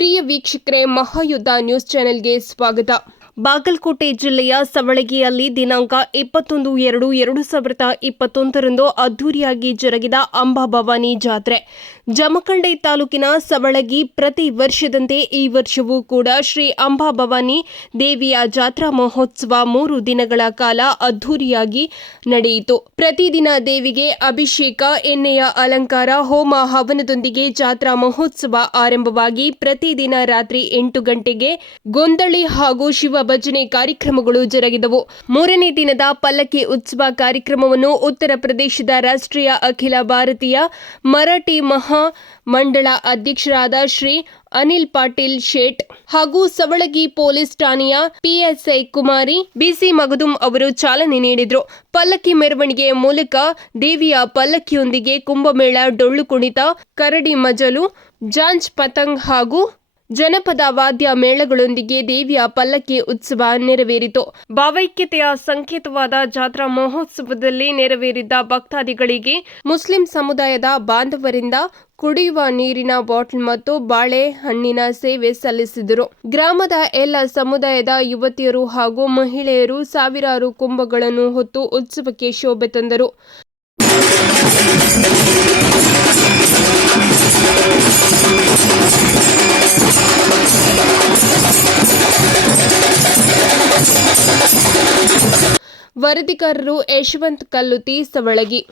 ಪ್ರಿಯ ವೀಕ್ಷಕರೇ, ಮಹಾಯುದ್ಧ ನ್ಯೂಸ್ ಚಾನೆಲ್ಗೆ ಸ್ವಾಗತ. ಬಾಗಲಕೋಟೆ ಜಿಲ್ಲೆಯ ಸವಳಗಿಯಲ್ಲಿ ದಿನಾಂಕ 21/2/2021 ಅದ್ದೂರಿಯಾಗಿ ಜರುಗಿದ ಅಂಬಾಭವಾನಿ ಜಾತ್ರೆ. ಜಮಖಂಡಿ ತಾಲೂಕಿನ ಸವಳಗಿ ಪ್ರತಿ ವರ್ಷದಂತೆ ಈ ವರ್ಷವೂ ಕೂಡ ಶ್ರೀ ಅಂಬಾಭವಾನಿ ದೇವಿಯ ಜಾತ್ರಾ ಮಹೋತ್ಸವ 3 ದಿನಗಳ ಕಾಲ ಅದ್ದೂರಿಯಾಗಿ ನಡೆಯಿತು. ಪ್ರತಿದಿನ ದೇವಿಗೆ ಅಭಿಷೇಕ, ಎಣ್ಣೆಯ ಅಲಂಕಾರ, ಹೋಮ ಹವನದೊಂದಿಗೆ ಜಾತ್ರಾ ಮಹೋತ್ಸವ ಆರಂಭವಾಗಿ ಪ್ರತಿದಿನ ರಾತ್ರಿ 8 ಗಂಟೆಗೆ ಗೊಂದಳಿ ಹಾಗೂ ಶಿವ ಭಜನೆ ಕಾರ್ಯಕ್ರಮಗಳು ಜರುಗಿದವು. 3ನೇ ದಿನದ ಪಲ್ಲಕ್ಕಿ ಉತ್ಸವ ಕಾರ್ಯಕ್ರಮವನ್ನು ಉತ್ತರ ಪ್ರದೇಶದ ರಾಷ್ಟ್ರೀಯ ಅಖಿಲ ಭಾರತೀಯ ಮರಾಠಿ ಮಹಾ ಮಂಡಳ ಅಧ್ಯಕ್ಷರಾದ ಶ್ರೀ ಅನಿಲ್ ಪಾಟೀಲ್ ಶೇಟ್ ಹಾಗೂ ಸವಳಗಿ ಪೊಲೀಸ್ ಠಾಣೆಯ ಪಿಎಸ್ಐ ಕುಮಾರಿ ಬಿಸಿ ಮಗದುಂ ಅವರು ಚಾಲನೆ ನೀಡಿದರು. ಪಲ್ಲಕ್ಕಿ ಮೆರವಣಿಗೆಯ ಮೂಲಕ ದೇವಿಯ ಪಲ್ಲಕ್ಕಿಯೊಂದಿಗೆ ಕುಂಭಮೇಳ, ಡೊಳ್ಳು ಕುಣಿತ, ಕರಡಿ ಮಜಲು, ಜಾಂಜ್ ಪತಂಗ್ ಹಾಗೂ ಜನಪದ ವಾದ್ಯ ಮೇಳಗಳೊಂದಿಗೆ ದೇವಿಯ ಪಲ್ಲಕ್ಕಿ ಉತ್ಸವ ನೆರವೇರಿತು. ಭಾವೈಕ್ಯತೆಯ ಸಂಕೇತವಾದ ಜಾತ್ರಾ ಮಹೋತ್ಸವದಲ್ಲಿ ನೆರವೇರಿದ್ದ ಭಕ್ತಾದಿಗಳಿಗೆ ಮುಸ್ಲಿಂ ಸಮುದಾಯದ ಬಾಂಧವರಿಂದ ಕುಡಿಯುವ ನೀರಿನ ಬಾಟಲ್ ಮತ್ತು ಬಾಳೆ ಹಣ್ಣಿನ ಸೇವೆ ಸಲ್ಲಿಸಿದರು. ಗ್ರಾಮದ ಎಲ್ಲ ಸಮುದಾಯದ ಯುವತಿಯರು ಹಾಗೂ ಮಹಿಳೆಯರು ಸಾವಿರಾರು ಕುಂಭಗಳನ್ನು ಹೊತ್ತು ಉತ್ಸವಕ್ಕೆ ಶೋಭೆ ತಂದರು. ವರದಿಗಾರರು ಯಶವಂತ್ ಕಲ್ಲುತಿ, ಸವಳಗಿ.